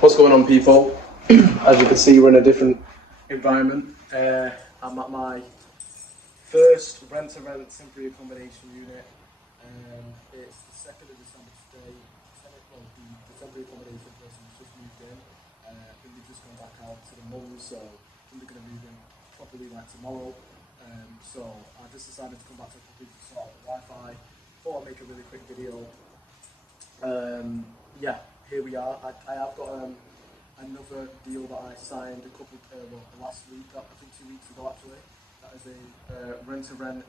What's going on, people? As you can see, we're in a different environment. I'm at my first rent-to-rent temporary accommodation unit. It's the 2nd of December today. Well, the temporary accommodation person has just moved in. I think they've just gone back out to the mums, so I think they're going to move in probably like tomorrow. So I just decided to come back to the property to sort out the Wi-Fi. Thought I'd make a really quick video. Yeah, here we are. I have got another deal that I signed last week, I think 2 weeks ago actually. That is a rent-to-rent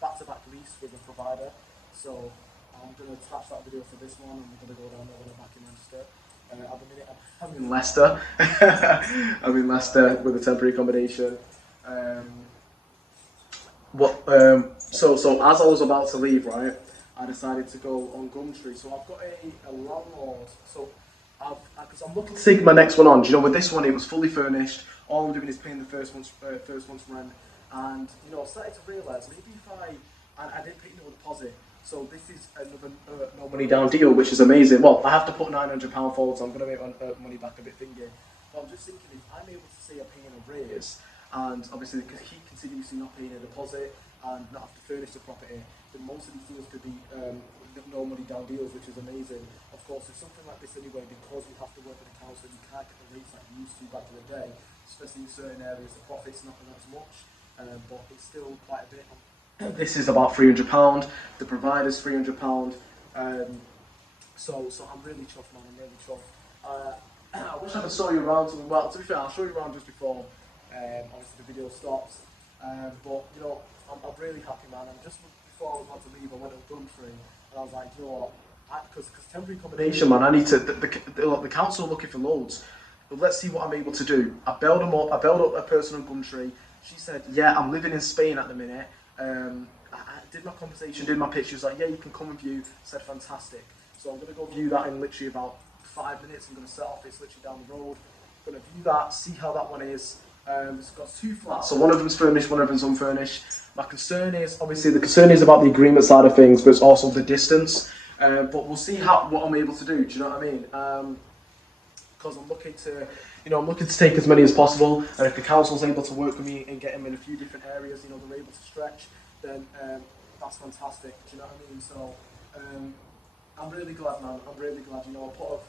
back-to-back lease with a provider. So I'm going to attach that video for this one, and we're going to go down there when I'm back in Manchester. At the minute, I'm in Leicester. I'm in Leicester with a temporary accommodation. So as I was about to leave, right, I decided to go on Gumtree. So I've got a landlord. So because I'm looking to take my next one on. Do you know, with this one, it was fully furnished. All I'm doing is paying the first month's rent. And you know, I started to realise maybe if I didn't pay no deposit. So this is another no money down deal, which is amazing. Well, I have to put £900 forward, so I'm going to make my money back a bit thingy. But I'm just thinking, if I'm able to say I'm paying arrears, and obviously he continuously not paying a deposit and not have to furnish the property, then most of these deals could be no money down deals, which is amazing. Of course, it's something like this anyway, because we have to work with the council, you can't get the rates like you used to back in the day, especially in certain areas. The profit's not as much, but it's still quite a bit. This is about £300. The provider's £300. So I'm really chuffed, man. I'm really chuffed. I wish I could show you around. Well, to be fair, I'll show you around just before obviously the video stops. But you know, I'm really happy, man. And just before I was about to leave, I went on Gumtree, and I was like, you know what? Because temporary accommodation, man, I need to. The council are looking for loads. But let's see what I'm able to do. I bailed them up. I bailed up a person on Gumtree. She said, yeah, I'm living in Spain at the minute. I did my conversation, did my pitch. She was like, yeah, you can come and view. I said, fantastic. So I'm going to go view that in literally about 5 minutes. I'm going to set off. It's literally down the road. I'm going to view that, see how that one is. It's got 2 flats, so one of them's furnished, one of them's unfurnished. My concern is, obviously, the concern is about the agreement side of things, but it's also the distance. But we'll see what I'm able to do. Do you know what I mean? Because I'm looking to take as many as possible, and if the council's able to work with me and get them in a few different areas, you know, they're able to stretch, then that's fantastic. Do you know what I mean? So I'm really glad, man. I'm really glad. You know,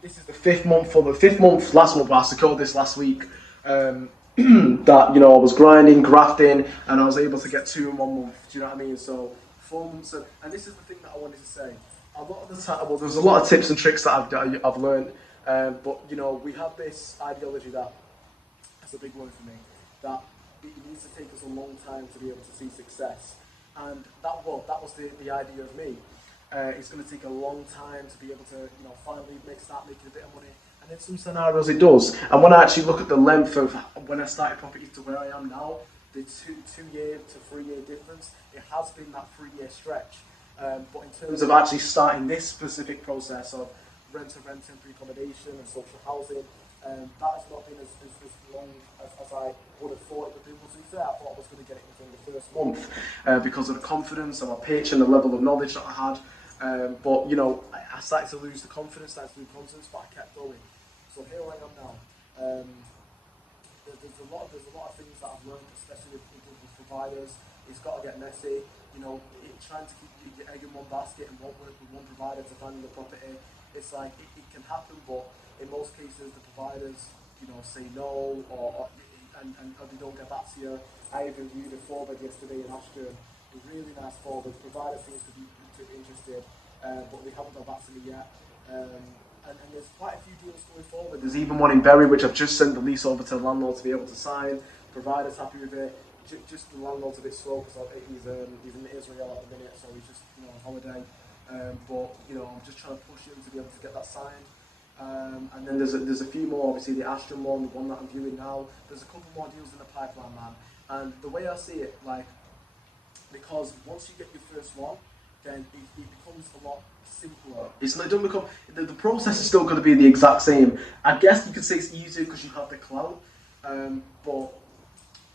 this is the 5th month, for the 5th month. Last month, I secured this last week. That, you know, I was grinding, grafting, and I was able to get 2 in 1 month. Do you know what I mean? So 4 months, and this is the thing that I wanted to say. A lot of the time, well, there's a lot of tips and tricks that I've learned, but you know, we have this ideology that's a big word for me, that it needs to take us a long time to be able to see success, and that was the idea of me. It's going to take a long time to be able to, you know, finally start making a bit of money. And in some scenarios it does. And when I actually look at the length of when I started property to where I am now, the 2-year to 3-year difference, it has been that 3-year stretch. But in terms of actually starting this specific process of rent-to-rent temporary accommodation and social housing, that has not been as long as I would have thought it would be. To be fair, I thought I was going to get it within the first month because of the confidence and my pitch and the level of knowledge that I had. But you know, I started to lose the confidence, but I kept going. So here I am now. There's a lot of things that I've learned, especially with providers. It's got to get messy. You know, trying to keep your egg in one basket and won't work with one provider to find the property. It's like it can happen, but in most cases the providers, you know, say no and they don't get back to you. I even viewed a 4-bed yesterday in Ashton. A really nice 4-bed. The provider seems to be interested, but they haven't got back to me yet. And there's quite a few deals going forward. There's even one in Bury, which I've just sent the lease over to the landlord to be able to sign. Provider's happy with it. Just the landlord's a bit slow because he's in Israel at the minute, so he's just, you know, on holiday. But you know, I'm just trying to push him to be able to get that signed. And then there's a few more. Obviously, the Ashton one, the one that I'm viewing now. There's a couple more deals in the pipeline, man. And the way I see it, like, because once you get your first one, then it becomes a lot simpler. It don't become the process is still going to be the exact same. I guess you could say it's easier because you have the clout, but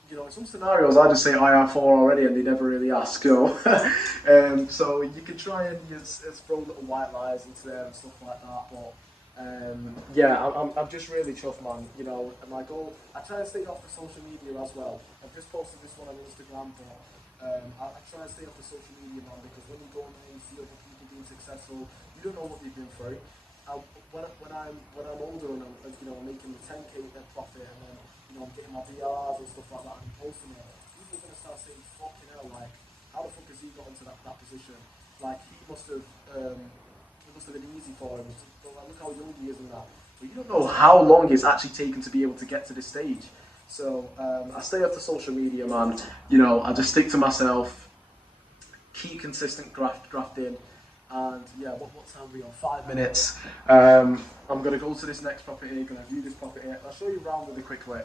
you know, in some scenarios I just say IR4 already and they never really ask, you know. So you can try and just throw little white lies into there and stuff like that, but Yeah, I'm just really chuffed, man. You know, and my goal, I try and stay off the social media as well. I've just posted this one on Instagram, but I try and stay off the social media, man, because when you go on there and you see other people being successful, you don't know what they've been through. When I'm older and I'm making the 10k net profit, and then I'm getting my VRs and stuff like that and posting it, people are gonna start saying, "Fucking hell, like how the fuck has he got into that position? Like he must have." It must have been easy for him. Like, look how young he is and that. But you don't know how long it's actually taken to be able to get to this stage. So I stay off the social media, man. I just stick to myself, keep consistent grafting, and yeah, what time are we on? 5 minutes. I'm gonna go to this next property, gonna view this property. I'll show you around really quickly.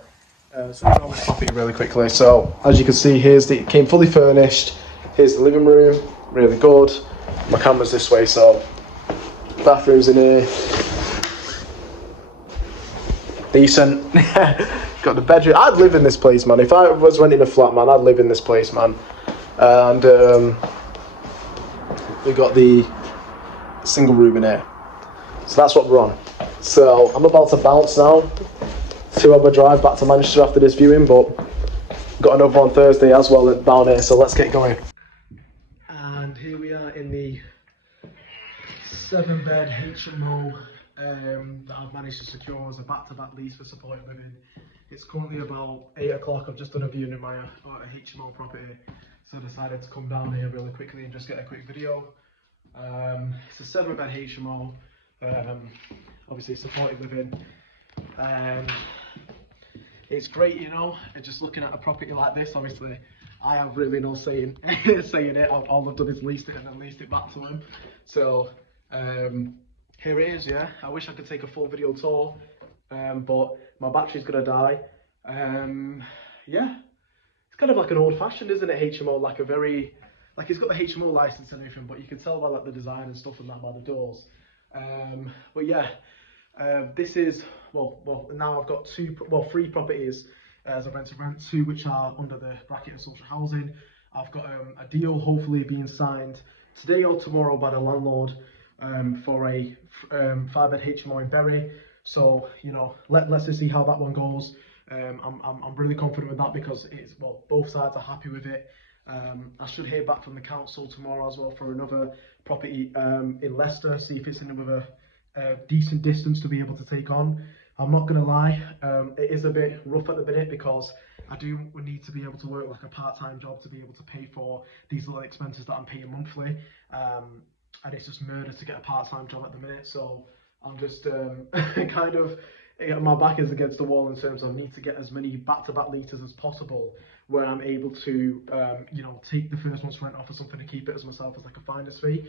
Show you around this property really quickly. So as you can see, it came fully furnished. Here's the living room, really good. My camera's this way, so bathrooms in here. Decent. Got the bedroom. I'd live in this place, man. If I was renting a flat, man, I'd live in this place, man. And we got the single room in here. So that's what we're on. So I'm about to bounce now. 2-hour drive back to Manchester after this viewing, but got another on Thursday as well down here. So let's get going. And here we are in the 7-bed HMO that I've managed to secure as a back-to-back lease for supported living. It's currently about 8 o'clock. I've just done a viewing in my HMO property, so I decided to come down here really quickly and just get a quick video. It's a 7-bed HMO, obviously supported living. It's great, and just looking at a property like this, obviously I have really no saying it. All I've done is leased it and then leased it back to him. So here it is. Yeah, I wish I could take a full video tour, but my battery's gonna die. Yeah, it's kind of like an old-fashioned, isn't it? HMO, like it's got the HMO license and everything, but you can tell by like the design and stuff and that by the doors. But yeah, this is now I've got 3 properties as a rent-to-rent, 2 which are under the bracket of social housing. I've got a deal hopefully being signed today or tomorrow by the landlord for a 5-bed HMO in Bury. So let's just see how that one goes. I'm really confident with that because both sides are happy with it. I should hear back from the council tomorrow as well for another property in Leicester, see if it's in with a decent distance to be able to take on. I'm not gonna lie, it is a bit rough at the minute because I do need to be able to work like a part-time job to be able to pay for these little expenses that I'm paying monthly, and it's just murder to get a part-time job at the minute. So I'm just kind of, my back is against the wall in terms of I need to get as many back-to-back leases as possible where I'm able to take the first month's rent off or something to keep it as myself as like a finder's fee,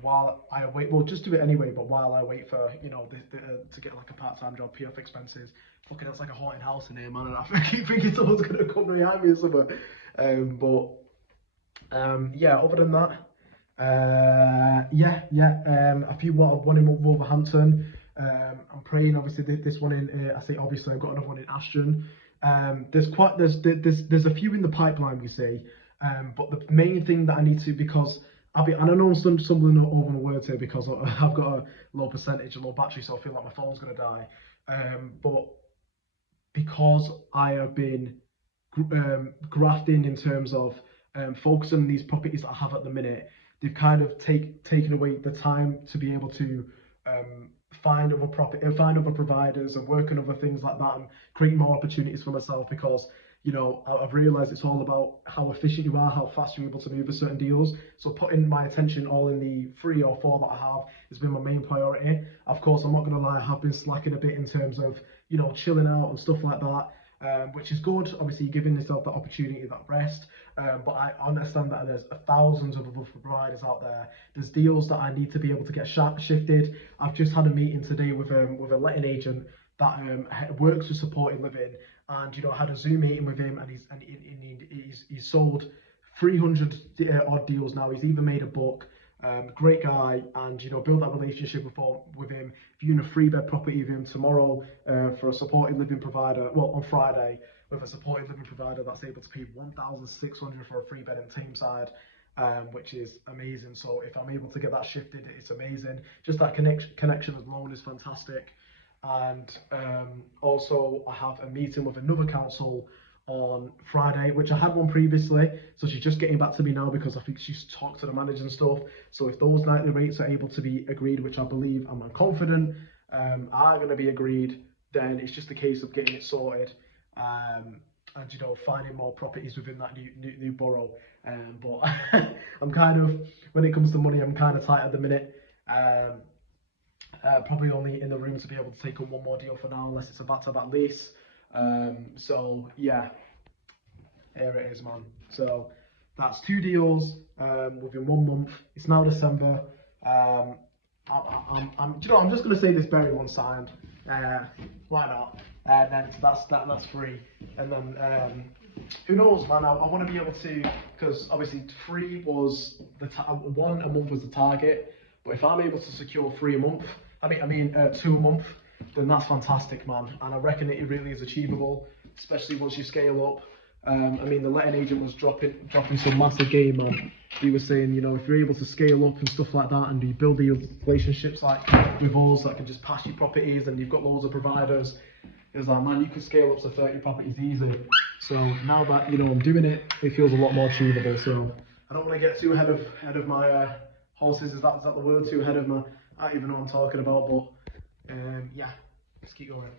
while I wait. Well, just do it anyway, but while I wait for to get like a part-time job, pay off expenses. Fucking, that's like a haunted house in here, man, and I keep thinking someone's gonna come behind me or something. Yeah, other than that, a few one in Wolverhampton. I'm praying, obviously, this one in, I say obviously, I've got another one in Ashton. There's a few in the pipeline, we say, but the main thing that I need to, because and I know I'm stumbling over my words here because I've got a low percentage, a low battery, so I feel like my phone's gonna die. But because I have been grafting in terms of focusing on these properties that I have at the minute, they've kind of taken away the time to be able to find other providers and work on other things like that and create more opportunities for myself, because I've realised it's all about how efficient you are, how fast you're able to move with certain deals. So putting my attention all in the 3 or 4 that I have has been my main priority. Of course, I'm not going to lie, I have been slacking a bit in terms of chilling out and stuff like that, which is good. Obviously, giving yourself that opportunity, that rest. But I understand that there's thousands of other providers out there. There's deals that I need to be able to get shifted. I've just had a meeting today with a letting agent that works with supported living, and I had a Zoom meeting with him, and he's sold 300 odd deals now. He's even made a book. Great guy, and build that relationship with him. Viewing a 3-bed property with him tomorrow for a supported living provider. Well, on Friday, with a supported living provider that's able to pay 1,600 for a 3-bed in Tameside. which is amazing. So if I'm able to get that shifted, it's amazing. Just that connection alone is fantastic. And also I have a meeting with another council on Friday, which I had one previously, so she's just getting back to me now because I think she's talked to the manager and stuff. So if those nightly rates are able to be agreed, which I believe, I'm confident are going to be agreed, then it's just a case of getting it sorted and, you know, finding more properties within that new borough. But I'm kind of, when it comes to money, I'm kind of tight at the minute. Probably only in the room to be able to take on one more deal for now, unless it's a back-to-back lease. So yeah, here it is, man. So that's 2 deals within 1 month. It's now December. You know, I'm just gonna say this berry one signed. Why not? And then that's free. And then who knows, man? I want to be able to, because obviously 3 was the 1 a month was the target. But if I'm able to secure 3 a month, I mean 2 a month, then that's fantastic, man. And I reckon it really is achievable, especially once you scale up. I mean, the letting agent was dropping some massive game, man. He was saying, you know, if you're able to scale up and stuff like that, and you build the relationships like with us that can just pass you properties, and you've got loads of providers, it was like, man, you can scale up to 30 properties easy. So now that, you know, I'm doing it, it feels a lot more achievable. So I don't want to get too ahead of my horses. Is that the word? Too ahead of my, I don't even know what I'm talking about, but yeah, let's keep going.